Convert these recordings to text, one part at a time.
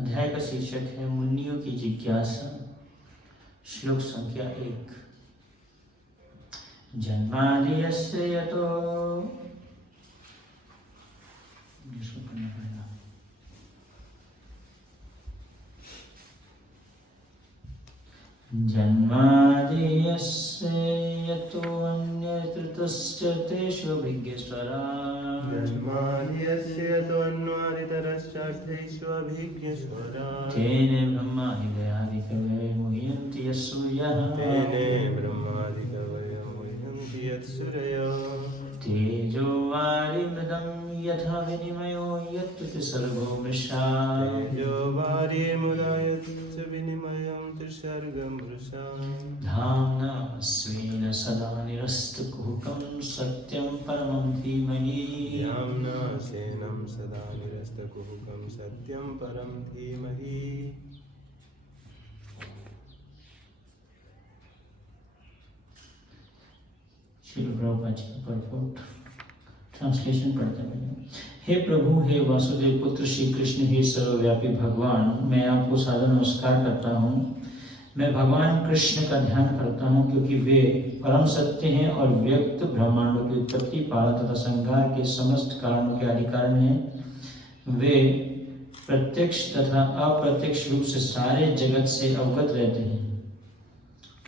अध्याय का शीर्षक है मुनियों की जिज्ञासा। श्लोक संख्या 1। जन्माद्यस्य यतो जन्माद्यस्य यतोऽन्यतरश्च तेषु विज्ञस्वराट् जन्माद्यस्य यतोऽन्यतरश्च अभिज्ञस्वराट् तेने ब्रह्मादिकवये मुह्यन्ति यस्सूर्यः तेने ब्रह्मादिकवये मुह्यन्ति यत्सूरयः तेजो वारिमृदं यथा विनिमयो यत्तु सर्गो मृषा तेजो वारिमुदा यत् विनिमयं त्रिसर्गं मृषा धाम्ना स्वेन सदा निरस्तकुहकं सत्यं परमं धीमहि धाम्ना स्वेन सदा निरस्तकुहकं सत्यं परं धीमहि। श्री प्रभुपाद जी का परपोर्ट ट्रांसलेशन पढ़ते हैं। हे प्रभु, हे वासुदेव पुत्र श्री कृष्ण, हे सर्वव्यापी भगवान, मैं आपको सादर नमस्कार करता हूँ। मैं भगवान कृष्ण का ध्यान करता हूँ क्योंकि वे परम सत्य हैं और व्यक्त ब्रह्मांडों की उत्पत्ति, पालन तथा संहार के समस्त कारणों के अधिकारी हैं। वे प्रत्यक्ष तथा अप्रत्यक्ष रूप से सारे जगत से अवगत रहते हैं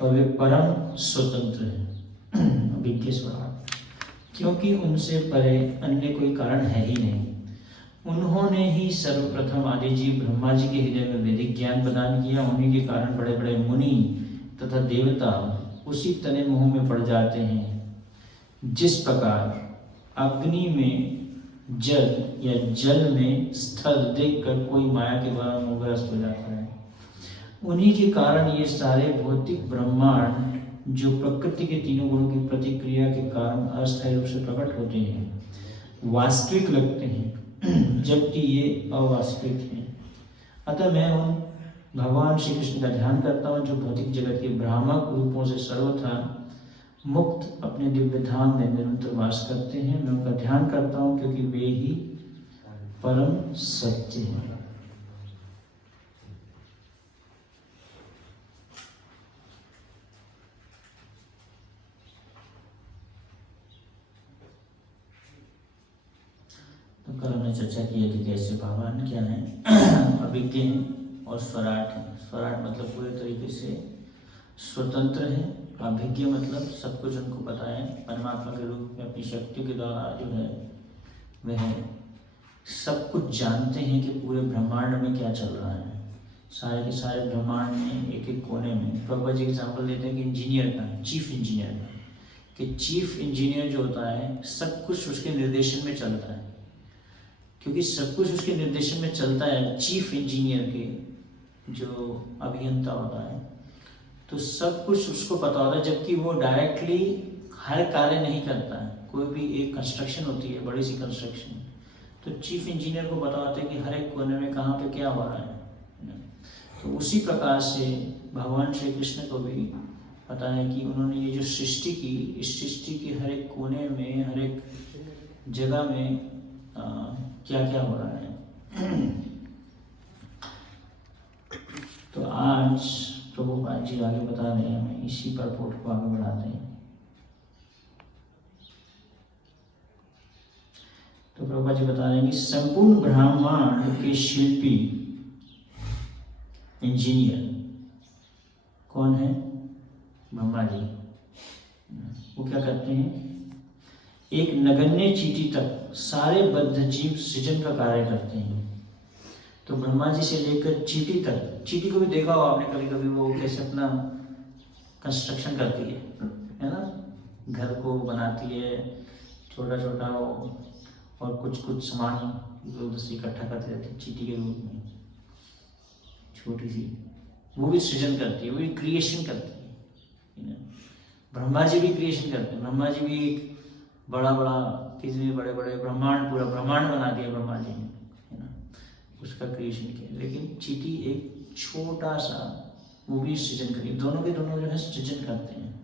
और वे परम स्वतंत्र हैं क्योंकि उनसे परे अन्य कोई कारण है ही नहीं। उन्होंने ही सर्वप्रथम आदि जीव ब्रह्मा जी के हृदय में वैदिक ज्ञान प्रदान किया। उन्हीं के कारण बड़े बड़े मुनि तथा देवता उसी तने मुंह में पड़ जाते हैं। जिस प्रकार अग्नि में जल या जल में स्थल देखकर कोई माया के द्वारा मोहग्रस्त हो जाता है, उन्हीं के कारण ये सारे भौतिक ब्रह्मांड जो प्रकृति के तीनों गुणों की प्रतिक्रिया के कारण अस्थायी रूप से प्रकट होते हैं, वास्तविक लगते हैं जबकि ये अवास्तविक हैं। अतः मैं उन भगवान श्री कृष्ण का ध्यान करता हूँ जो भौतिक जगत के भ्रामक रूपों से सर्वथा मुक्त अपने दिव्य धाम में निरंतर वास करते हैं। मैं उनका ध्यान करता हूँ क्योंकि वे ही परम सत्य हैं। तो कल हमने चर्चा की थी कैसे भगवान क्या है, अभिज्ञ हैं और स्वराट हैं। स्वराट मतलब पूरे तरीके से स्वतंत्र है। अभिज्ञ मतलब सब कुछ उनको पता है। परमात्मा के रूप में अपनी शक्तियों के द्वारा जो है वह सब कुछ जानते हैं कि पूरे ब्रह्मांड में क्या चल रहा है। सारे के सारे ब्रह्मांड में एक एक कोने में प्रभुपाद जी एग्जाम्पल देते हैं कि इंजीनियर का, चीफ इंजीनियर का, कि चीफ इंजीनियर जो होता है सब कुछ उसके निर्देशन में चलता है। क्योंकि सब कुछ उसके निर्देशन में चलता है, चीफ इंजीनियर के जो अभियंता होता है, तो सब कुछ उसको पता होता है, जबकि वो डायरेक्टली हर कार्य नहीं करता है। कोई भी एक कंस्ट्रक्शन होती है, बड़ी सी कंस्ट्रक्शन, तो चीफ इंजीनियर को पता होता है कि हर एक कोने में कहाँ पे क्या हो रहा है। तो उसी प्रकार से भगवान श्री कृष्ण को भी पता है कि उन्होंने ये जो सृष्टि की, इस सृष्टि के हर एक कोने में, हर एक जगह में क्या क्या हो रहा है। तो आज प्रभुपाद जी आगे बता रहे हैं, हमें इसी परपोर्ट को आगे बढ़ाते हैं। तो प्रभुपाद जी बता रहे हैं कि संपूर्ण ब्रह्मांड के शिल्पी इंजीनियर कौन है? ब्रह्मा जी। वो क्या करते हैं? एक नगण्य चींटी तक सारे बद्ध जीव सृजन का कार्य करते हैं। तो ब्रह्मा जी से लेकर चींटी तक, चींटी को भी देखा हो आपने कभी कभी, वो कैसे अपना कंस्ट्रक्शन करती है ना, घर को बनाती है छोटा छोटा, और कुछ कुछ सामान दूसरी इकट्ठा करती रहती है चींटी के रूप में, छोटी सी। वो भी सृजन करती है, वो भी क्रिएशन करती है। ब्रह्मा जी भी क्रिएशन करते हैं। ब्रह्मा जी भी एक बड़ा बड़ा, किसी बड़े बड़े ब्रह्मांड, पूरा ब्रह्मांड बना दिया ब्रह्मा जी ने, है ना, उसका क्रिएशन किया। लेकिन चींटी एक छोटा सा, वो भी सृजन करी। दोनों के दोनों जो है सृजन करते हैं।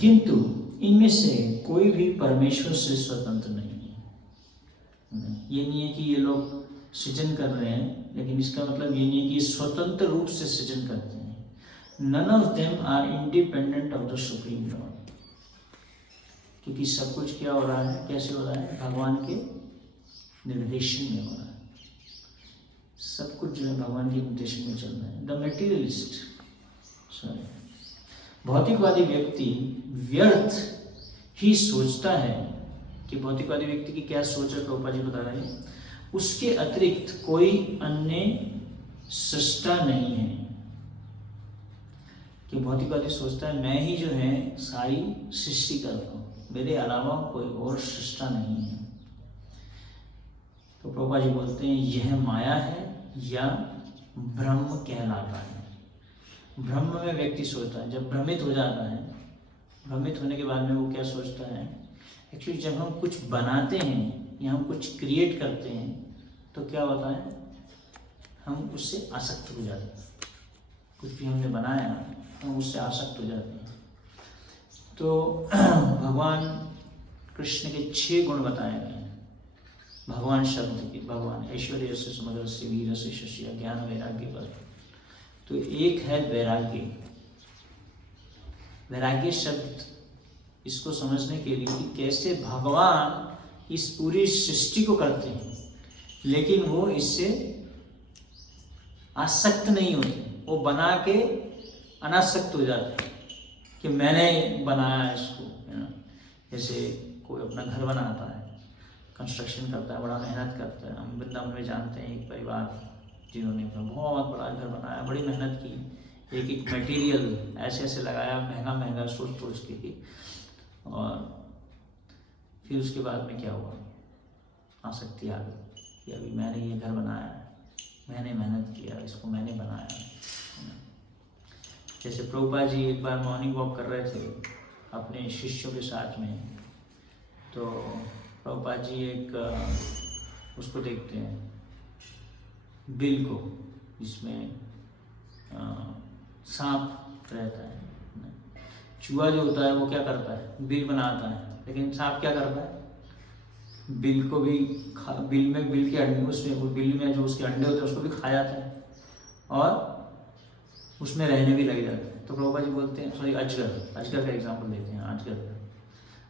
किंतु इनमें से कोई भी परमेश्वर से स्वतंत्र नहीं है। ये नहीं है कि ये लोग सृजन कर रहे हैं, लेकिन इसका मतलब ये नहीं है कि स्वतंत्र रूप से सृजन करते हैं। None of them are independent of the supreme lord, क्योंकि सब कुछ क्या हो रहा है, कैसे हो रहा है, भगवान के निर्देशन में हो रहा है। सब कुछ जो है भगवान के निर्देशन में चल रहा है। द मेटीरियलिस्ट, भौतिकवादी व्यक्ति व्यर्थ ही सोचता है कि भौतिकवादी व्यक्ति की क्या सोच है, प्रभुपाद जी बता रहे हैं, उसके अतिरिक्त कोई अन्य सृष्टा नहीं है। कि भौतिकवादी सोचता है मैं ही जो है सारी सृष्टि करता हूँ, मेरे अलावा कोई और सृष्टा नहीं है। तो प्रभुपाद जी बोलते हैं यह माया है या ब्रह्म कहलाता है। ब्रह्म में व्यक्ति सोचता है, जब भ्रमित हो जाता है, भ्रमित होने के बाद में वो क्या सोचता है, एक्चुअली जब हम कुछ बनाते हैं या हम कुछ क्रिएट करते हैं तो क्या होता है, हम उससे आसक्त हो जाते हैं। कुछ भी हमने बनाया हम उससे आसक्त हो जाते हैं। तो भगवान कृष्ण के 6 गुण बताए गए हैं भगवान शब्द के। भगवान ऐश्वर्य से सुमधुर से वीर से शशि ज्ञान वैराग्य पर। तो एक है वैराग्य। वैराग्य शब्द इसको समझने के लिए कि कैसे भगवान इस पूरी सृष्टि को करते हैं लेकिन वो इससे आसक्त नहीं होते, वो बना के अनासक्त हो जाते हैं कि मैंने बनाया इसको, है ना। जैसे कोई अपना घर बनाता है, कंस्ट्रक्शन करता है, बड़ा मेहनत करता है। हम वृंदावन में जानते हैं एक परिवार जिन्होंने बहुत बड़ा घर बनाया, बड़ी मेहनत की, एक एक मटेरियल ऐसे ऐसे लगाया, महंगा महंगा सोच के, और फिर उसके बाद में क्या हुआ, आसक्ति आ गई कि अभी मैंने ये घर बनाया है, मैंने मेहनत किया, इसको मैंने बनाया। जैसे प्रभुपाद जी एक बार मॉर्निंग वॉक कर रहे थे अपने शिष्यों के साथ में, तो प्रभुपाद जी एक उसको देखते हैं, बिल को, जिसमें सांप रहता है। चूहा जो होता है वो क्या करता है, बिल बनाता है, लेकिन सांप क्या करता है, बिल को भी बिल के अंडे, उसमें बिल में जो उसके अंडे होते हैं उसको भी खा जाता है और उसमें रहने भी लग जाता है। तो प्रभुपाद जी बोलते हैं, सॉरी अजगर का एग्जाम्पल देते हैं।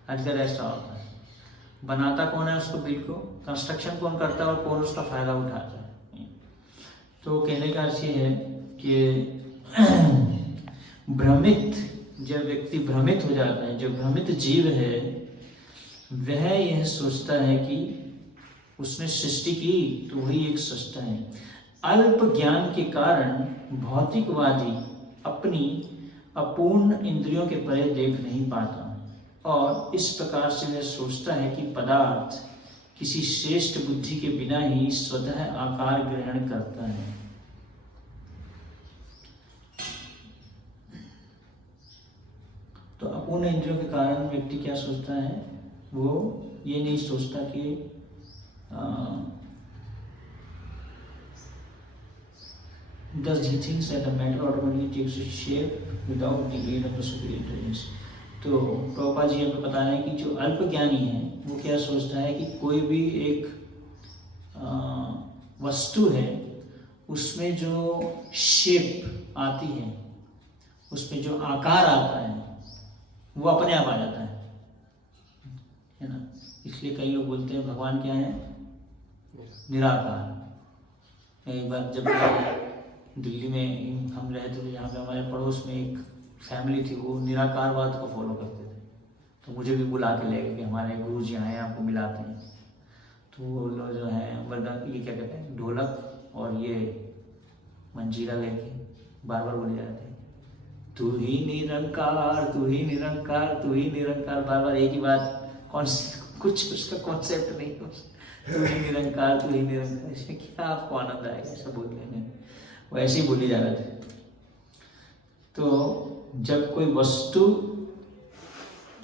अजगर ऐसा होता है, बनाता कौन है उसको, बिल को, कंस्ट्रक्शन कौन करता है और कौन उसका फायदा उठाता है। तो कहने का अर्थ ये है कि जब व्यक्ति भ्रमित हो जाता है, जो भ्रमित जीव है वह यह सोचता है कि उसने सृष्टि की तो वही एक सृष्टा है। अल्प ज्ञान के कारण भौतिकवादी अपनी अपूर्ण इंद्रियों के परे देख नहीं पाता और इस प्रकार से वह सोचता है कि पदार्थ किसी श्रेष्ठ बुद्धि के बिना ही स्वतः आकार ग्रहण करता है। तो अपूर्ण इंद्रियों के कारण व्यक्ति क्या सोचता है, वो ये नहीं सोचता कि does he thinks that the matter automatically takes its shape without the aid of the superior intelligence। तो प्रभुपाद जी हमें बता रहे हैं कि जो अल्प ज्ञानी है वो क्या सोचता है कि कोई भी एक वस्तु है, उसमें जो शेप आती है, उसमें जो आकार आता है वो अपने आप आ जाता है ना। इसलिए कई लोग बोलते हैं भगवान क्या है, निराकार। एक बार जब दिल्ली में हम रहते थे, जहाँ पे हमारे पड़ोस में एक फैमिली थी, वो निराकारवाद को फॉलो करते थे। तो मुझे भी बुला के ले गए कि हमारे गुरु जी आए, आपको मिलाते हैं। तो वो लोग जो है वरदान, ये क्या कहते हैं, ढोलक और ये मंजीरा लेके बार बार बोले जाते हैं, तू ही निरंकार, तू ही निरंकार, तू ही निरंकार, बार बार एक ही बात, कुछ उसका कॉन्सेप्ट नहीं, तू ही निरंकार, तू ही निरंकार। इसमें क्या आपको आनंद आएगा ऐसा बोलने में, वो ऐसे ही बोली जा रहे थे। तो जब कोई वस्तु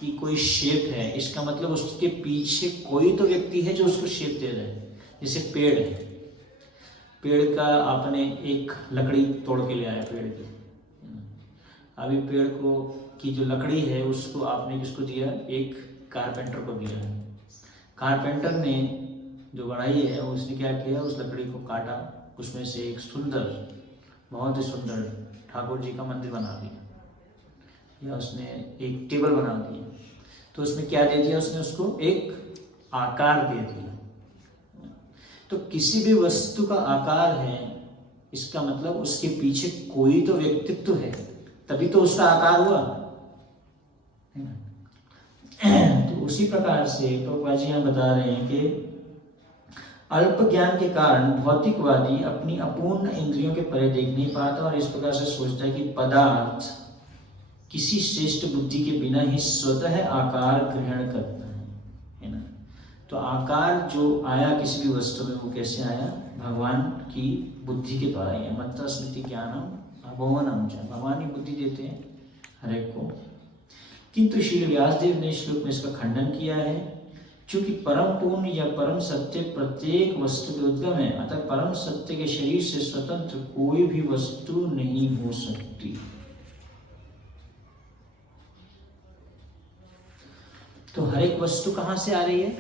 की कोई शेप है, इसका मतलब उसके पीछे कोई तो व्यक्ति है जो उसको शेप दे रहा है। जैसे पेड़ है, पेड़ का आपने एक लकड़ी तोड़ के ले आया पेड़ की, अभी पेड़ को की जो लकड़ी है उसको आपने किसको दिया, एक कारपेंटर को दिया है। कारपेंटर ने जो बढ़ाई है उसने क्या किया, उस लकड़ी को काटा, उसमें से एक सुंदर, बहुत ही सुंदर ठाकुर जी का मंदिर बना दिया, या उसने एक टेबल बना दिया। तो उसमें क्या दे दिया उसने, उसको एक आकार दे दिया। तो किसी भी वस्तु का आकार है, इसका मतलब उसके पीछे कोई तो व्यक्तित्व है, तभी तो उसका आकार हुआ, है ना। तो उसी प्रकार से प्रभुपाद जी यहाँ बता रहे हैं कि अल्प ज्ञान के कारण भौतिकवादी अपनी अपूर्ण इंद्रियों के परे देख नहीं पाता और इस प्रकार से सोचता है कि पदार्थ किसी श्रेष्ठ बुद्धि के बिना ही स्वतः आकार ग्रहण करता है ना। तो आकार जो आया किसी भी वस्तु में, वो कैसे आया, भगवान की बुद्धि के द्वारा ही है। मंत्र स्मृति ज्ञानम अभवनम च, भगवान ही बुद्धि देते हैं हर एक को। किंतु श्री व्यासदेव ने श्लोक में इसका खंडन किया है, क्योंकि परम पूर्ण या परम सत्य प्रत्येक वस्तु के उद्गम है, अतः परम सत्य के शरीर से स्वतंत्र कोई भी वस्तु नहीं हो सकती। तो हर एक वस्तु कहां से आ रही है,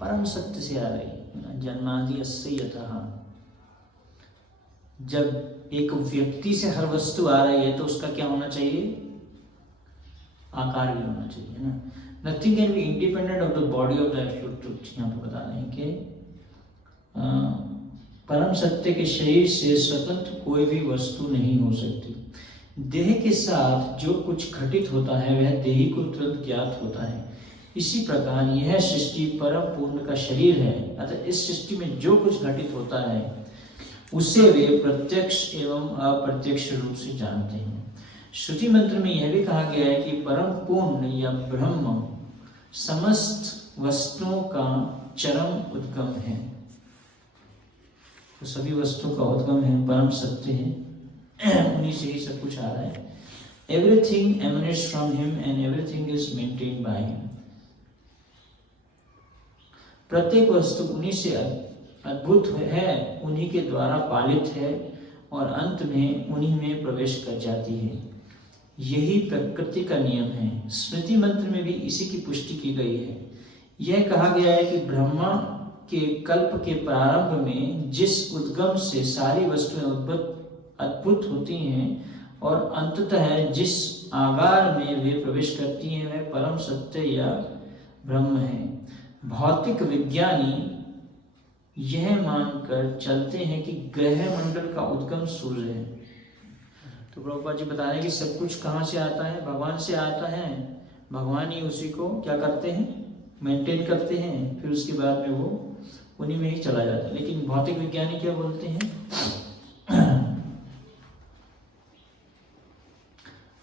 परम सत्य से आ रही है। जन्मादि अस्य यतः, जब एक व्यक्ति से हर वस्तु आ रही है तो उसका क्या होना चाहिए, आकार भी होना चाहिए ना। Nothing can be independent of the body of the absolute truth. यहाँ पे बता रहे हैं कि परम सत्य के शरीर से स्वतंत्र कोई भी वस्तु नहीं हो सकती। देह के साथ जो कुछ घटित होता है वह देही को तुरंत ज्ञात होता है। इसी प्रकार यह सृष्टि परम पूर्ण का शरीर है, अतः इस सृष्टि में जो कुछ घटित होता है उसे वे प्रत्यक्ष एवं अप्रत्यक्ष रूप से जानते हैं। श्रुति मंत्र में यह भी कहा गया है कि परम पूर्ण या ब्रह्म समस्त वस्तुओं का चरम उद्गम है। तो सभी वस्तुओं का उद्गम है, परम सत्य है, उन्हीं से ही सब कुछ आ रहा है। Everything emanates from him and everything is maintained by him. प्रत्येक वस्तु उन्हीं से अद्भुत है, उन्हीं के द्वारा पालित है और अंत में उन्हीं में प्रवेश कर जाती है। यही प्रकृति का नियम है। स्मृति मंत्र में भी इसी की पुष्टि की गई है। यह कहा गया है कि ब्रह्मा के कल्प के प्रारंभ में जिस उद्गम से सारी वस्तुएं अद्भुत होती हैं और अंततः जिस आगार में वे प्रवेश करती हैं वह परम सत्य या ब्रह्म है। भौतिक विज्ञानी यह मानकर चलते हैं कि ग्रह मंडल का उद्गम सूर्य है। तो प्रभुपाद जी बता रहे हैं कि सब कुछ कहाँ से आता है, भगवान से आता है। भगवान ही उसी को क्या करते हैं, मेंटेन करते हैं, फिर उसके बाद में वो उन्हीं में ही चला जाता है। लेकिन भौतिक विज्ञानी क्या बोलते हैं,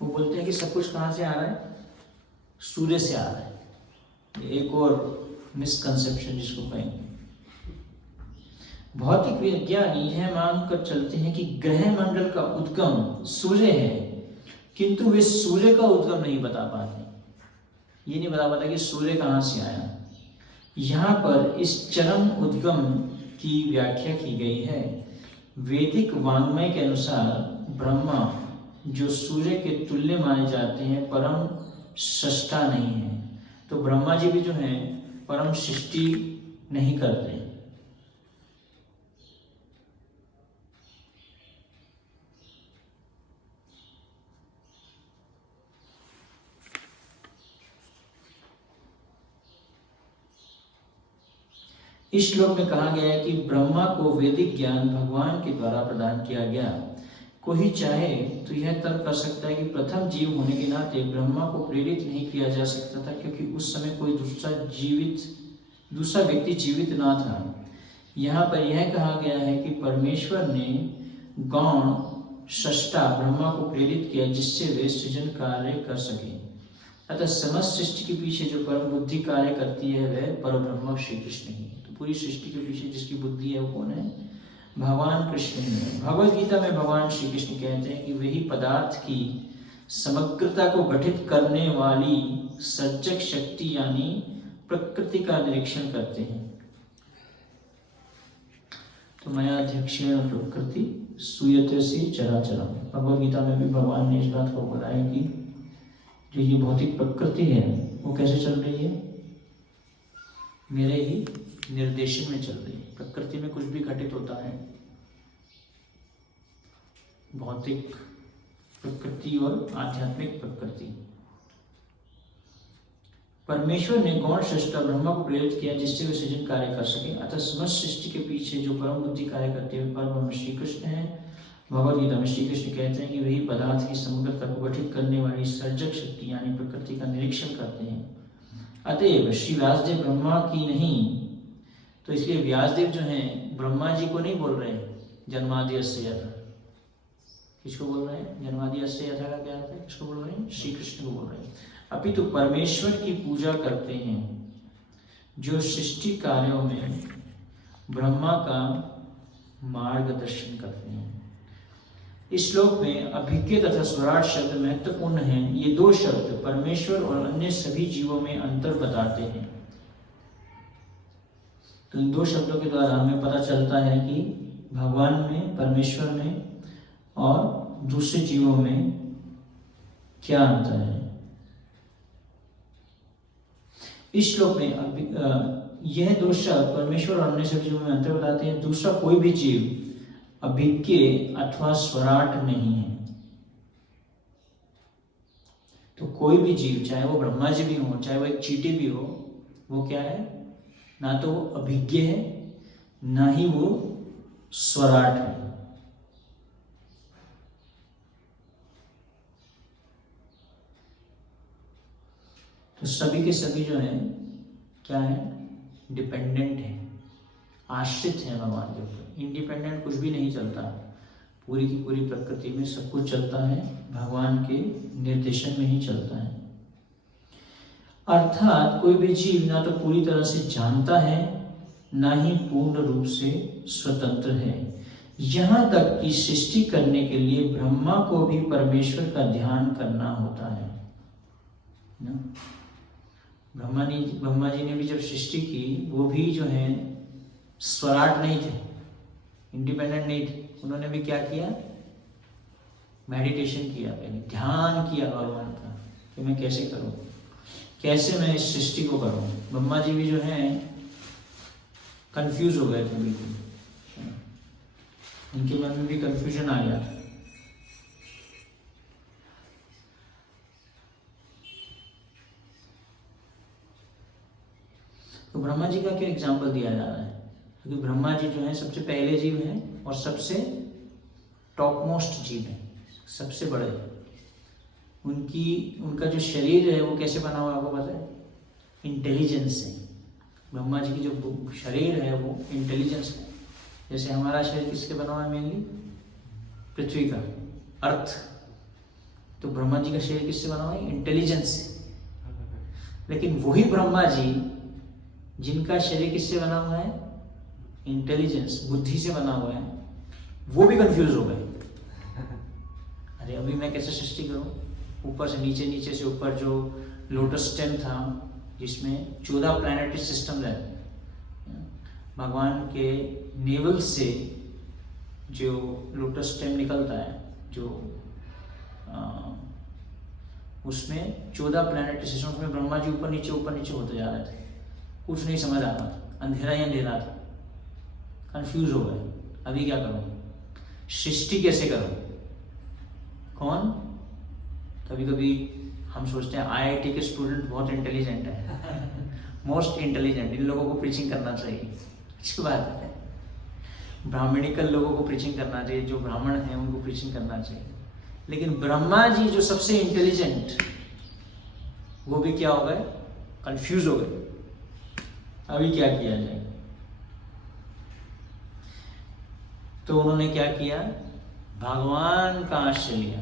वो बोलते हैं कि सब कुछ कहाँ से आ रहा है, सूर्य से आ रहा है। एक और मिसकंसेप्शन जिसको कहेंगे। भौतिक विज्ञानी यह मानकर चलते हैं कि ग्रह मंडल का उद्गम सूर्य है, किंतु वे सूर्य का उद्गम नहीं बता पाते। ये नहीं बता पाता कि सूर्य कहाँ से आया। यहाँ पर इस चरम उद्गम की व्याख्या की गई है। वैदिक वाङ्मय के अनुसार ब्रह्मा, जो सूर्य के तुल्य माने जाते हैं, परम सृष्टा नहीं है। तो ब्रह्मा जी भी जो हैं परम सृष्टि नहीं करते। इस श्लोक में कहा गया है कि ब्रह्मा को वैदिक ज्ञान भगवान के द्वारा प्रदान किया गया। कोई चाहे तो यह तर्क कर सकता है कि प्रथम जीव होने के नाते ब्रह्मा को प्रेरित नहीं किया जा सकता था, क्योंकि उस समय कोई दूसरा व्यक्ति जीवित ना था। यहाँ पर यह कहा गया है कि परमेश्वर ने गौण सृष्टा ब्रह्मा को प्रेरित किया, जिससे वे सृजन कार्य कर सके। अतः समस्त सृष्टि के पीछे जो परम बुद्धि कार्य करती है वह परब्रह्म श्री कृष्ण ही है। तो पूरी सृष्टि के पीछे जिसकी बुद्धि है वो कौन है, भगवान कृष्ण है। भगवद गीता में भगवान श्री कृष्ण कहते हैं कि वही पदार्थ की समग्रता को गठित करने वाली सर्जक शक्ति यानी प्रकृति का निरीक्षण करते हैं। तो मयाध्यक्षेण प्रकृति सूयते से चराचरम। भगवद गीता में भी भगवान ने इस बात को बोला है कि जो ये भौतिक प्रकृति है वो कैसे चल रही है, मेरे ही निर्देशन में चल रही है। प्रकृति में कुछ भी घटित होता है, भौतिक प्रकृति और आध्यात्मिक प्रकृति। परमेश्वर ने गौण सृष्टा ब्रह्मा को प्रेरित किया जिससे वे सृजन कार्य कर सके। अतः समस्त सृष्टि के पीछे जो परम बुद्धि कार्य करते हुए परम श्री कृष्ण है। भगवद गीता में श्री कृष्ण कहते हैं कि वही पदार्थ की समग्रता को गठित करने वाली सर्जक शक्ति यानी प्रकृति का निरीक्षण करते हैं। अतएव श्री व्यासदेव ब्रह्मा की नहीं, तो इसलिए व्यासदेव जो हैं ब्रह्मा जी को नहीं बोल रहे हैं जन्मादि अस्य यथा। किसको बोल रहे हैं? जन्मादि अस्य यथा का क्या है? किसको बोल रहे हैं? श्री कृष्ण को बोल रहे हैं। अपितु पूजा की पूजा करते हैं जो सृष्टि कार्यों में ब्रह्मा का मार्गदर्शन करते हैं। इस श्लोक में अभिज्ञ तथा स्वराट शब्द महत्वपूर्ण हैं। ये दो शब्द परमेश्वर और अन्य सभी जीवों में अंतर बताते हैं। तो इन दो शब्दों के द्वारा हमें पता चलता है कि भगवान में, परमेश्वर में और दूसरे जीवों में क्या अंतर है। इस श्लोक में यह दो शब्द परमेश्वर और अन्य सभी जीवों में अंतर बताते हैं। दूसरा कोई भी जीव अभिज्ञ अथवा स्वराट नहीं है। तो कोई भी जीव, चाहे वो ब्रह्मा जी भी हो, चाहे वो एक चींटी भी हो, वो क्या है? ना तो वो अभिज्ञ है, ना ही वो स्वराट है। तो सभी के सभी जो है क्या है? डिपेंडेंट है, आश्रित है भगवान के ऊपर। इंडिपेंडेंट कुछ भी नहीं चलता। पूरी की पूरी प्रकृति में सब कुछ चलता है भगवान के निर्देशन में ही चलता है। अर्थात कोई भी जीव ना तो पूरी तरह से जानता है, ना ही पूर्ण रूप से स्वतंत्र है। यहाँ तक कि सृष्टि करने के लिए ब्रह्मा को भी परमेश्वर का ध्यान करना होता है ना? ब्रह्मा जी ने भी जब सृष्टि की, वो भी जो है स्वराट नहीं थे, इंडिपेंडेंट नहीं थे। उन्होंने भी क्या किया? मेडिटेशन किया, पहले ध्यान किया भगवान का कि मैं कैसे करूं, कैसे मैं इस सृष्टि को करूं। ब्रह्मा जी भी जो है कंफ्यूज हो गए थे बिल्कुल, उनके मन में भी कंफ्यूजन आ गया। तो ब्रह्मा जी का क्या एग्जाम्पल दिया जा रहा है? क्योंकि ब्रह्मा जी जो है सबसे पहले जीव हैं और सबसे टॉप मोस्ट जीव हैं, सबसे बड़े। उनका जो शरीर है वो कैसे बना हुआ है आपको पता है? इंटेलिजेंस से। ब्रह्मा जी की जो शरीर है वो इंटेलिजेंस है। जैसे हमारा शरीर किसके बना हुआ है? मेनली पृथ्वी का, अर्थ। तो ब्रह्मा जी का शरीर किससे बना हुआ है? इंटेलिजेंस से। लेकिन वही ब्रह्मा जी जिनका शरीर किससे बना हुआ है? इंटेलिजेंस, बुद्धि से बना हुआ है, वो भी कंफ्यूज हो गए। अरे अभी मैं कैसे सृष्टि करूं? ऊपर से नीचे, नीचे से ऊपर जो लोटस स्टेम था जिसमें 14 प्लैनेटरी सिस्टम रहते, भगवान के नेवल से जो लोटस स्टेम निकलता है, जो उसमें 14 प्लैनेटरी सिस्टम में ब्रह्मा जी ऊपर नीचे होते जा रहे थे। कुछ नहीं समझ आ रहा था, अंधेरा ही अंधेरा था, कंफ्यूज हो गए। अभी क्या करूं? सृष्टि कैसे करूं? कौन? कभी कभी हम सोचते हैं IIT के स्टूडेंट बहुत इंटेलिजेंट है, मोस्ट इंटेलिजेंट, इन लोगों को प्रीचिंग करना चाहिए। अच्छी बात है, ब्राह्मणिकल लोगों को प्रीचिंग करना चाहिए, जो ब्राह्मण हैं उनको प्रीचिंग करना चाहिए। लेकिन ब्रह्मा जी जो सबसे इंटेलिजेंट, वो भी क्या हो गए? कंफ्यूज हो गए। अभी क्या किया जाए? तो उन्होंने क्या किया? भगवान का आश्रय लिया,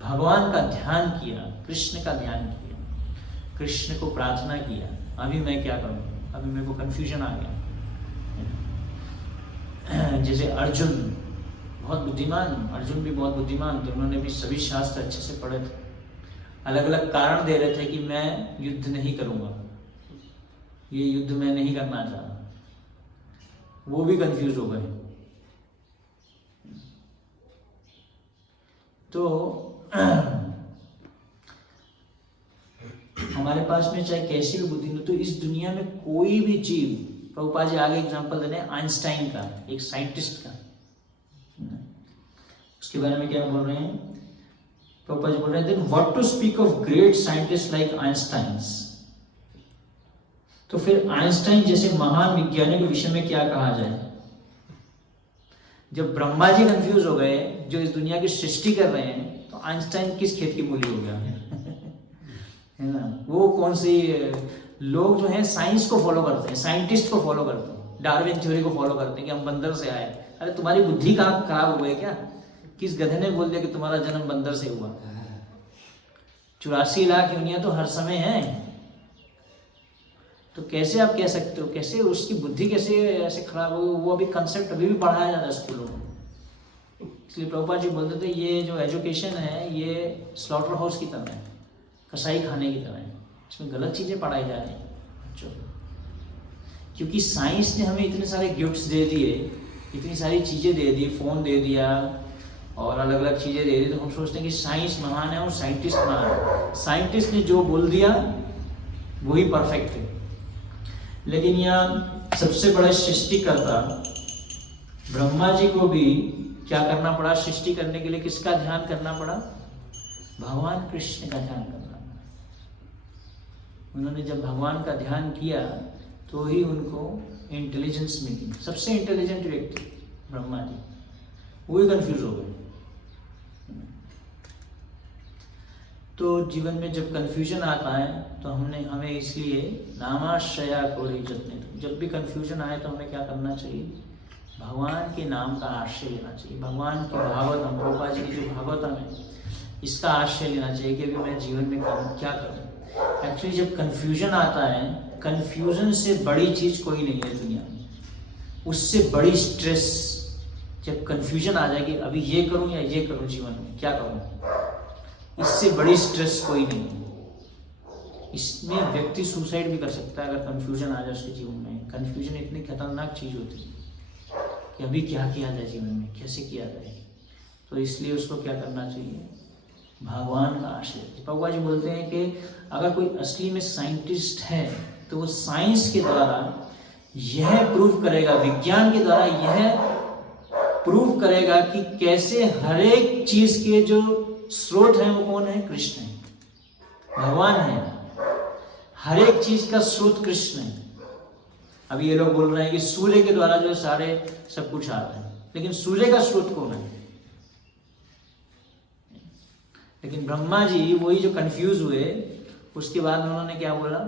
भगवान का ध्यान किया, कृष्ण का ध्यान किया, कृष्ण को प्रार्थना किया। अभी मैं क्या करूं? अभी मेरे को कंफ्यूजन आ गया। जैसे अर्जुन बहुत बुद्धिमान, अर्जुन भी बहुत बुद्धिमान थे, उन्होंने भी सभी शास्त्र अच्छे से पढ़े थे। अलग अलग कारण दे रहे थे कि मैं युद्ध नहीं करूंगा, ये युद्ध मैं नहीं करना चाहता। वो भी कंफ्यूज हो गए। तो हमारे पास में चाहे कैसी भी बुद्धि हो, तो इस दुनिया में कोई भी जीव प्रभुपाद जी आगे एग्जांपल दे रहे हैं आइंस्टाइन का, एक साइंटिस्ट का। उसके बारे में क्या बोल रहे हैं प्रभुपाद जी? बोल रहे हैं then what to speak of great scientist like Einsteins. तो फिर आइंस्टाइन जैसे महान विज्ञानी के विषय में क्या कहा जाए? जब ब्रह्मा जी कंफ्यूज हो गए जो इस दुनिया की सृष्टि कर रहे हैं, तो आइंस्टाइन किस खेत की मूली हो गया? है ना? वो कौन सी लोग जो है साइंस को फॉलो करते हैं, साइंटिस्ट को फॉलो करते हैं, डार्विन थ्योरी को फॉलो करते हैं कि हम बंदर से आए। अरे तुम्हारी बुद्धि कहाँ खराब हो गई क्या? किस गधे ने बोल दिया कि तुम्हारा जन्म बंदर से हुआ? 84 लाख योनियां तो हर समय है, तो कैसे आप कह सकते हो? कैसे उसकी बुद्धि कैसे ऐसे खराब हो? वो अभी कंसेप्ट अभी भी पढ़ाया जाता है स्कूलों में। इसलिए प्रभुपाद जी बोलते थे ये जो एजुकेशन है ये स्लॉटर हाउस की तरह है, कसाई खाने की तरह है, इसमें गलत चीजें पढ़ाई जा रही हैं बच्चों। क्योंकि साइंस ने हमें इतने सारे गिफ्ट्स दे दिए, इतनी सारी चीजें दे दी, फोन दे दिया और अलग अलग चीजें दे दी, तो हम सोचते हैं कि साइंस महान है और साइंटिस्ट महान है। साइंटिस्ट ने जो बोल दिया वही परफेक्ट है। लेकिन यहाँ सबसे बड़ा सृष्टिकर्ता ब्रह्मा जी को भी क्या करना पड़ा? सृष्टि करने के लिए किसका ध्यान करना पड़ा? भगवान कृष्ण का ध्यान करना पड़ा। उन्होंने जब भगवान का ध्यान किया तो ही उनको इंटेलिजेंस मिली। सबसे इंटेलिजेंट व्यक्ति ब्रह्मा जी, वही कंफ्यूज हो गए। तो जीवन में जब कंफ्यूजन आता है तो हमें इसलिए नामाश्रया कोरी जतने, जब भी कंफ्यूजन आए तो हमें क्या करना चाहिए? भगवान के नाम का आश्रय लेना चाहिए। भगवान के भागवतम, प्रभुपाद जी की जो भागवतम है इसका आश्रय लेना चाहिए कि अभी मैं जीवन में क्या करूं। एक्चुअली जब कंफ्यूजन आता है, कंफ्यूजन से बड़ी चीज कोई नहीं है दुनिया में। उससे बड़ी स्ट्रेस जब कंफ्यूजन आ जाएगी, अभी ये करूं या ये करूं, जीवन में क्या करूं, इससे बड़ी स्ट्रेस कोई नहीं है। इसमें व्यक्ति सुसाइड भी कर सकता है अगर कंफ्यूजन आ जाए उसके जीवन में। कंफ्यूजन इतनी खतरनाक चीज होती है कि अभी क्या किया जाए जीवन में, कैसे किया जाए। तो इसलिए उसको क्या करना चाहिए? भगवान का आश्रय। भगवान जी बोलते हैं कि अगर कोई असली में साइंटिस्ट है तो वो साइंस के द्वारा यह प्रूव करेगा, विज्ञान के द्वारा यह प्रूव करेगा कि कैसे हर एक चीज के जो स्रोत है वो कौन है? कृष्ण है, भगवान है। हर एक चीज का स्रोत कृष्ण है। अभी ये लोग बोल रहे हैं कि सूर्य के द्वारा जो सारे सब कुछ आता है, लेकिन सूर्य का स्रोत कौन है? लेकिन ब्रह्मा जी वही जो कंफ्यूज हुए, उसके बाद उन्होंने क्या बोला?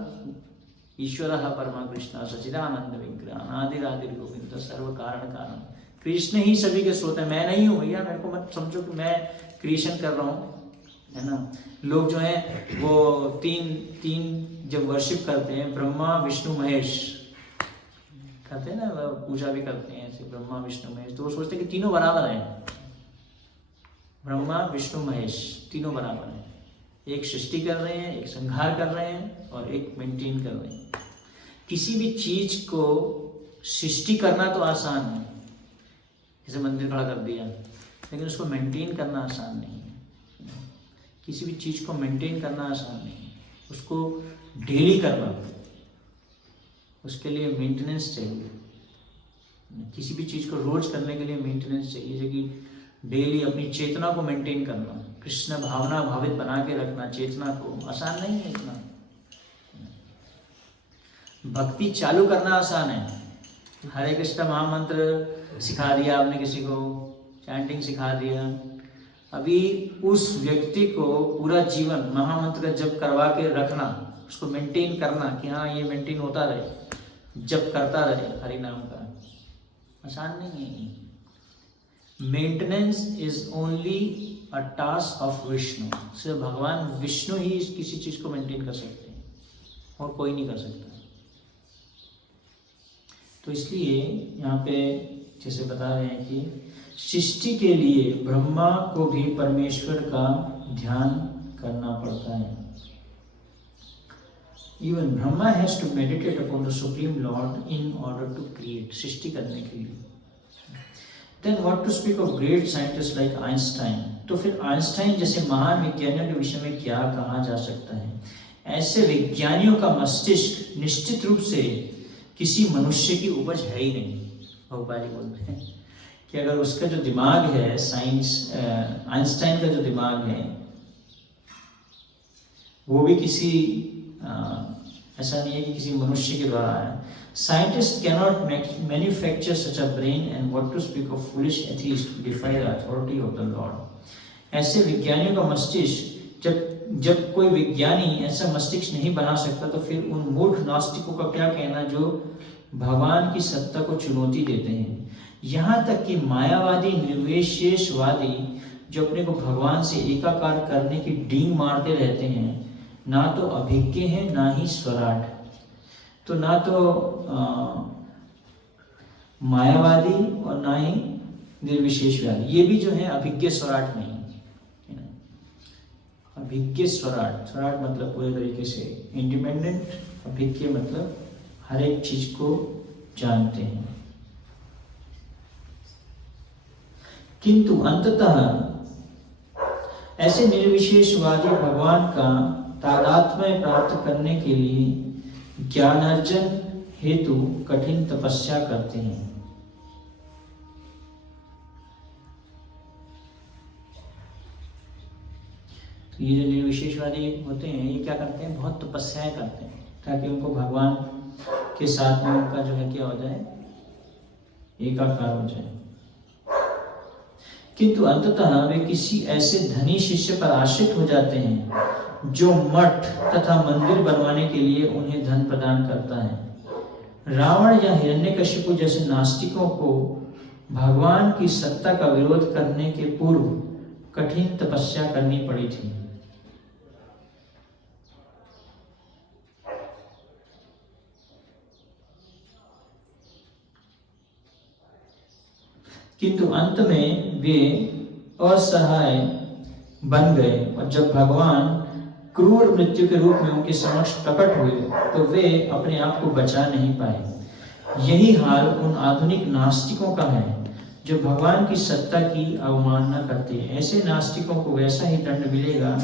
ईश्वरः परमा कृष्ण सच्चिदानंद विग्रह अनादिरादिर गोविंद सर्व कारण कारण। कृष्ण ही सभी के स्रोत है, मैं नहीं हूं भैया। मेरे को मत समझो कि मैं क्रिएशन कर रहा हूँ, है ना। लोग जो है वो तीन जब वर्शिप करते हैं, ब्रह्मा विष्णु महेश करते हैं ना, पूजा भी करते हैं ऐसे ब्रह्मा विष्णु महेश, तो वो सोचते हैं कि तीनों बराबर हैं। ब्रह्मा विष्णु महेश तीनों बराबर हैं। एक सृष्टि कर रहे हैं, एक संहार कर रहे हैं और एक मेंटेन कर रहे हैं। किसी भी चीज को सृष्टि करना तो आसान है, जैसे मंदिर खड़ा कर दिया, लेकिन उसको मेंटेन करना आसान नहीं है। किसी भी चीज को मेंटेन करना आसान नहीं है, उसको डेली करना, उसके लिए मेंटेनेंस चाहिए। किसी भी चीज को रोज करने के लिए मेंटेनेंस चाहिए, जैसे कि डेली अपनी चेतना को मेंटेन करना, कृष्ण भावना भावित बना के रखना चेतना को, आसान नहीं है इतना। भक्ति चालू करना आसान है। हरे कृष्ण महामंत्र सिखा दिया आपने किसी को, चैंटिंग सिखा दिया, अभी उस व्यक्ति को पूरा जीवन महामंत्र का जप करवा के रखना, उसको मेंटेन करना कि हाँ ये मेंटेन होता रहे, जप करता रहे हरि नाम का, आसान नहीं है। Maintenance is only a task of Vishnu. सिर्फ भगवान विष्णु ही किसी चीज को मेंटेन कर सकते हैं और कोई नहीं कर सकता। तो इसलिए यहाँ पे जैसे बता रहे हैं कि सृष्टि के लिए ब्रह्मा को भी परमेश्वर का ध्यान करना पड़ता है। Even Brahma has to meditate upon the supreme Lord in order to create, सृष्टि करने के लिए। Then what to speak of great scientist like Einstein. तो फिर आइंस्टाइन जैसे महान विज्ञानियों के विषय में क्या कहा जा सकता है? ऐसे विज्ञानियों का मस्तिष्क निश्चित रूप से किसी मनुष्य की उपज है ही नहीं। भोपाली बोलते हैं कि अगर उसका जो दिमाग है, साइंस आइंस्टाइन का जो दिमाग है वो भी किसी ऐसा नहीं है कि किसी मनुष्य के द्वारा आया। Scientist cannot manufacture such a brain and what to speak of foolish atheist to defy the authority of the lord. ऐसे विज्ञानियों का मस्तिष्क जब कोई विज्ञानी ऐसा मस्तिष्क नहीं बना सकता तो फिर उन मूर्ख नास्तिकों का क्या कहना जो भगवान की सत्ता को चुनौती देते हैं। यहाँ तक कि मायावादी निर्विशेषवादी जो अपने को भगवान से एकाकार करने की डींग मारते रहते हैं, ना तो अभिज्ञ हैं ना ही स्वराट। तो ना तो मायावादी और ना ही निर्विशेषवादी, ये भी जो है अभिज्ञ स्वराट नहीं है। अभिज्ञ स्वराट, स्वराट मतलब पूरे तरीके से इंडिपेंडेंट, अभिज्ञ मतलब हर एक चीज को जानते हैं। किंतु अंततः ऐसे निर्विशेषवादी भगवान का तादात्म्य प्राप्त करने के लिए ज्ञानार्जन हेतु कठिन तपस्या करते हैं। तो ये जो निर्विशेषवादी होते हैं ये क्या करते हैं, बहुत तपस्याएं करते हैं ताकि उनको भगवान के साथ में उनका जो है क्या हो जाए, एकाकार हो जाए। किंतु अंततः वे किसी ऐसे धनी शिष्य पर आश्रित हो जाते हैं जो मठ तथा मंदिर बनवाने के लिए उन्हें धन प्रदान करता है। रावण या हिरण्यकशिपु जैसे नास्तिकों को भगवान की सत्ता का विरोध करने के पूर्व कठिन तपस्या करनी पड़ी थी। किंतु अंत में वे असहाय बन गए और जब भगवान क्रूर मृत्यु के रूप में उनके समक्ष प्रकट हुए तो वे अपने आप को बचा नहीं पाए। यही हाल उन आधुनिक नास्तिकों का है जो भगवान की सत्ता की अवमानना करते हैं। ऐसे नास्तिकों को वैसा ही दंड मिलेगा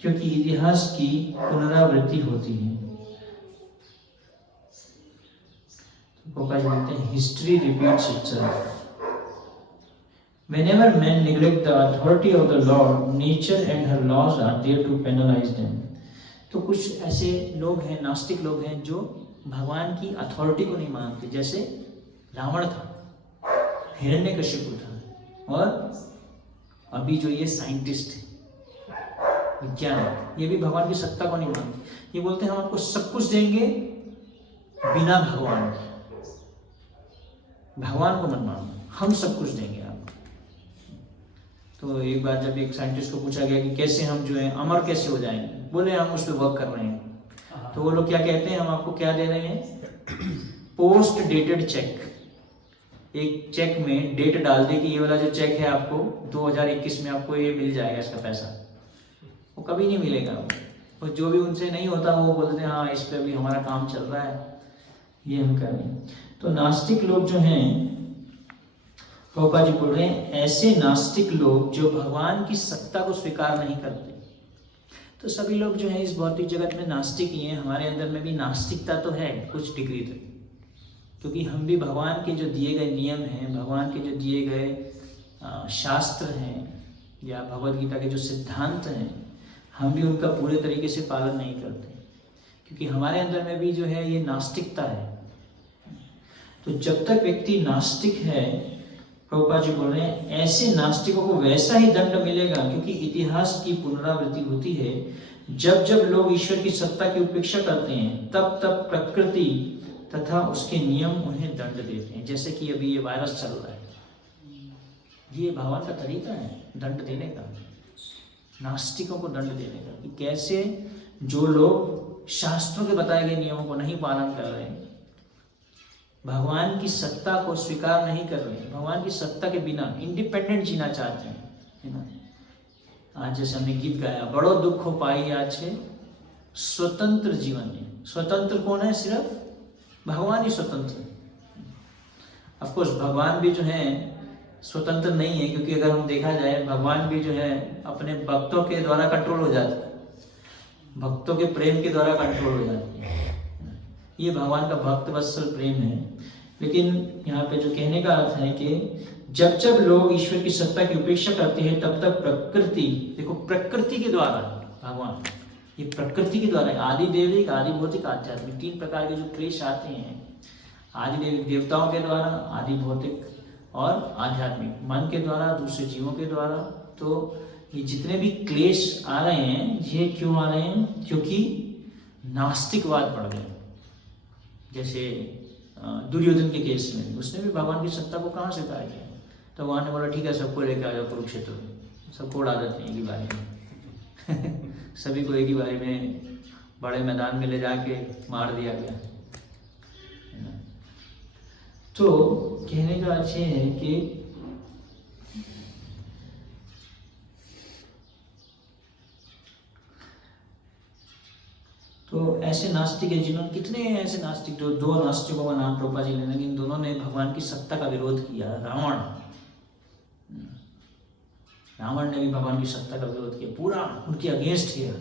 क्योंकि इतिहास की पुनरावृत्ति होती है। तो पोपा जी बोलते हैं history repeats itself. Whenever men neglect the authority of the Lord, nature and her laws are there to penalize them. तो कुछ ऐसे लोग हैं, नास्तिक लोग हैं जो भगवान की अथॉरिटी को नहीं मानते, जैसे रावण था, हिरण्यकशिपु था और अभी जो ये साइंटिस्ट है, विज्ञान, ये भी भगवान की सत्ता को नहीं मानते। ये बोलते हैं हम आपको सब कुछ देंगे बिना भगवान के, भगवान को मत मानो, हम सब कुछ देंगे आपको। तो एक बार जब एक साइंटिस्ट को पूछा गया कि कैसे हम जो है अमर कैसे हो जाएंगे, बोले हम उस पर वर्क कर रहे हैं। तो वो लोग क्या कहते हैं, हम आपको क्या दे रहे हैं, पोस्ट डेटेड चेक। एक चेक में डेट डाल दे कि ये वाला जो चेक है आपको 2021 में आपको ये मिल जाएगा, इसका पैसा। वो कभी नहीं मिलेगा। और जो भी उनसे नहीं होता वो बोलते हैं हाँ इस पर अभी हमारा काम चल रहा है, ये हम कर रहे हैं। तो नास्तिक लोग जो हैं, प्रभुपा जी बोल रहे हैं ऐसे नास्तिक लोग जो भगवान की सत्ता को स्वीकार नहीं करते। तो सभी लोग जो है इस भौतिक जगत में नास्तिक ही हैं। हमारे अंदर में भी नास्तिकता तो है कुछ डिग्री तक, क्योंकि हम भी भगवान के जो दिए गए नियम हैं, भगवान के जो दिए गए शास्त्र हैं या भगवद गीता के जो सिद्धांत हैं, हम भी उनका पूरे तरीके से पालन नहीं करते, क्योंकि हमारे अंदर में भी जो है ये नास्तिकता है। तो जब तक व्यक्ति नास्तिक है, प्रभुपाद जी बोल रहे हैं ऐसे नास्तिकों को वैसा ही दंड मिलेगा, क्योंकि इतिहास की पुनरावृत्ति होती है। जब जब लोग ईश्वर की सत्ता की उपेक्षा करते हैं तब तब प्रकृति तथा उसके नियम उन्हें दंड देते हैं। जैसे कि अभी ये वायरस चल रहा है, ये भगवान का तरीका है दंड देने का, नास्तिकों को दंड देने का, कि कैसे जो लोग शास्त्रों के बताए गए नियमों को नहीं पालन कर रहे हैं, भगवान की सत्ता को स्वीकार नहीं कर रहे हैं, भगवान की सत्ता के बिना इंडिपेंडेंट जीना चाहते हैं, है ना। आज जैसे हमने गीत गाया, बड़ो दुख हो पाई आज से स्वतंत्र जीवन में। स्वतंत्र कौन है? सिर्फ भगवान ही स्वतंत्र है। ऑफकोर्स भगवान भी जो है स्वतंत्र नहीं है, क्योंकि अगर हम देखा जाए भगवान भी जो है अपने भक्तों के द्वारा कंट्रोल हो जाता है, भक्तों के प्रेम के द्वारा कंट्रोल हो जाती है। ये भगवान का भक्त वत्सल प्रेम है। लेकिन यहाँ पे जो कहने का अर्थ है कि जब जब लोग ईश्वर की सत्ता की उपेक्षा करते हैं तब तक प्रकृति, देखो प्रकृति के द्वारा भगवान, ये प्रकृति के द्वारा आदि देविक, आदि भौतिक, आध्यात्मिक, 3 प्रकार के जो क्लेश आते हैं, आदि देविक देवताओं के द्वारा, आदि भौतिक और आध्यात्मिक मन के द्वारा, दूसरे जीवों के द्वारा। तो ये जितने भी क्लेश आ रहे हैं ये क्यों आ रहे हैं? क्योंकि नास्तिकवाद बढ़ गए। जैसे दुर्योधन के केस में उसने भी भगवान की सत्ता को कहाँ स्वीकार किया? तो भगवान ने बोला ठीक है सबको लेकर आ जाओ कुरुक्षेत्र में, सबको उड़ा देते हैं एक ही बारी में सभी को एक ही बारी में बड़े मैदान में ले जाके मार दिया गया। तो कहने का अर्थ ये है कि तो ऐसे नास्तिक है जिन्होंने, कितने ऐसे नास्तिक, जो 2 नास्तिकों का नाम प्रभुपाद जी लेने, इन दोनों ने भगवान की सत्ता का विरोध किया। रावण ने भी भगवान की सत्ता का विरोध किया, पूरा उनके अगेंस्ट किया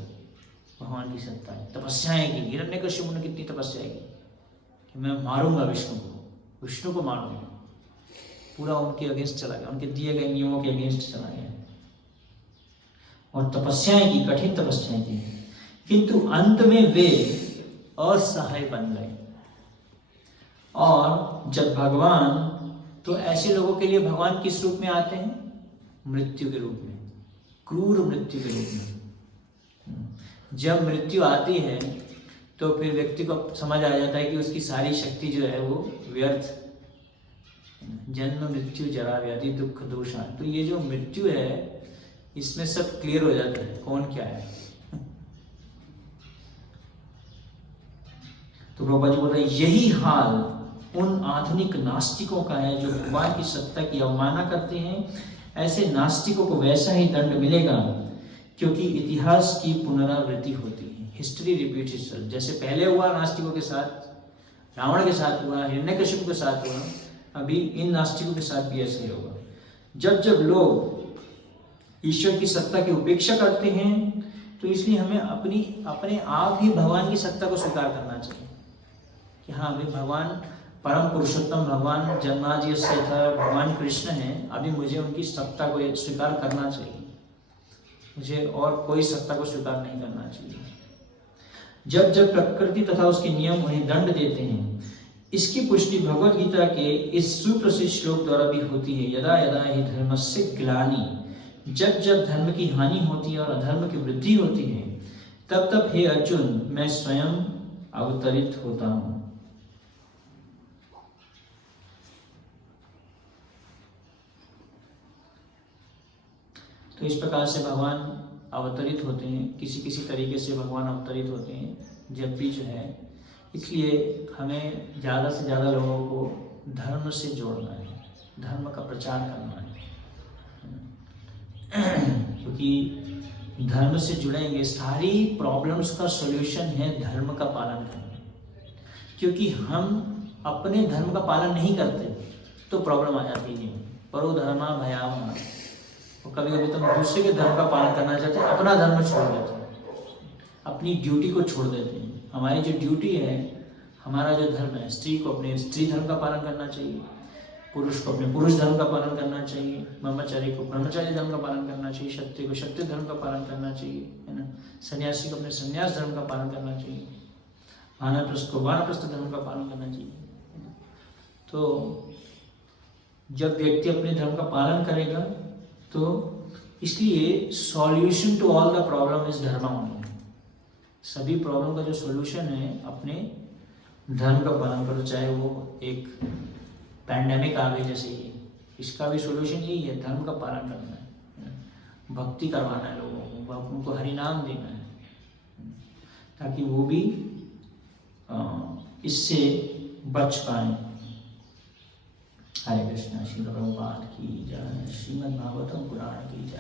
भगवान की सत्ता। तपस्याएं की, हिरण्यकश्यप ने कितनी तपस्या की कि मैं मारूंगा विष्णु को मारूंगा, पूरा उनके अगेंस्ट चला गया, उनके दिए गए नियमों के अगेंस्ट चला गया और तपस्याएं की, कठिन तपस्याएं की। किंतु अंत में वे असहाय बन गए। और जब भगवान, तो ऐसे लोगों के लिए भगवान किस रूप में आते हैं? मृत्यु के रूप में, क्रूर मृत्यु के रूप में। जब मृत्यु आती है तो फिर व्यक्ति को समझ आ जाता है कि उसकी सारी शक्ति जो है वो व्यर्थ। जन्म मृत्यु जरा व्याधि दुख दोष। तो ये जो मृत्यु है इसमें सब क्लियर हो जाता है कौन क्या है। तो प्रभुपाद जी बोल रहे यही हाल उन आधुनिक नास्तिकों का है जो भगवान की सत्ता की अवमानना करते हैं। ऐसे नास्तिकों को वैसा ही दंड मिलेगा क्योंकि इतिहास की पुनरावृत्ति होती है। History repeats itself. जैसे पहले हुआ नास्तिकों के साथ, रावण के साथ हुआ, हिरण्यकश्यप के साथ हुआ, अभी इन नास्तिकों के साथ भी ऐसे ही होगा। जब जब लोग ईश्वर की सत्ता की उपेक्षा करते हैं तो इसलिए हमें अपने आप ही भगवान की सत्ता को स्वीकार करना चाहिए कि हाँ अभी भगवान परम पुरुषोत्तम, भगवान जन्मादि से था, भगवान कृष्ण हैं, अभी मुझे उनकी सत्ता को स्वीकार करना चाहिए, मुझे और कोई सत्ता को स्वीकार नहीं करना चाहिए। जब जब प्रकृति तथा उसके नियम उन्हें दंड देते हैं, इसकी पुष्टि भगवद गीता के इस सुप्रसिद्ध श्लोक द्वारा भी होती है। यदा यदा हि धर्मस्य ग्लानि, जब जब धर्म की हानि होती है और अधर्म की वृद्धि होती है, तब तब हे अर्जुन मैं स्वयं अवतरित होता हूँ। तो इस प्रकार से भगवान अवतरित होते हैं, किसी किसी तरीके से भगवान अवतरित होते हैं जब भी जो है। इसलिए हमें ज़्यादा से ज़्यादा लोगों को धर्म से जोड़ना है, धर्म का प्रचार करना है, क्योंकि धर्म से जुड़ेंगे सारी प्रॉब्लम्स का सॉल्यूशन है धर्म का पालन करना। क्योंकि हम अपने धर्म का पालन नहीं करते तो प्रॉब्लम आ जाती है। परो धर्मा भयावह। और कभी कभी तो हम दूसरे के धर्म का पालन करना चाहते हैं, अपना धर्म छोड़ देते हैं, अपनी ड्यूटी को छोड़ देते हैं। हमारी जो ड्यूटी है, हमारा जो धर्म है, स्त्री को अपने स्त्री धर्म का पालन करना चाहिए, पुरुष को अपने पुरुष धर्म का पालन करना चाहिए, ब्रह्मचारी को ब्रह्मचारी धर्म का पालन करना चाहिए, क्षत्रिय को क्षत्रिय धर्म का पालन करना चाहिए, है ना। सन्यासी को अपने सन्यास धर्म का पालन करना चाहिए, वानप्रस्थ को वानप्रस्थ धर्म का पालन करना चाहिए। तो जब व्यक्ति अपने धर्म का पालन करेगा तो इसलिए solution to all the problem is dharma only. सभी प्रॉब्लम का जो सॉल्यूशन है अपने धर्म का पालन करो। चाहे वो एक पैंडेमिक आ गई जैसे ही, इसका भी सॉल्यूशन यही है, धर्म का पालन करना है, भक्ति करवाना है लोगों को, उनको हरिनाम देना है, ताकि वो भी इससे बच पाए। हरे कृष्णा। श्रील प्रभुपाद की जय। श्रीमद् भागवतम पुराण की जय।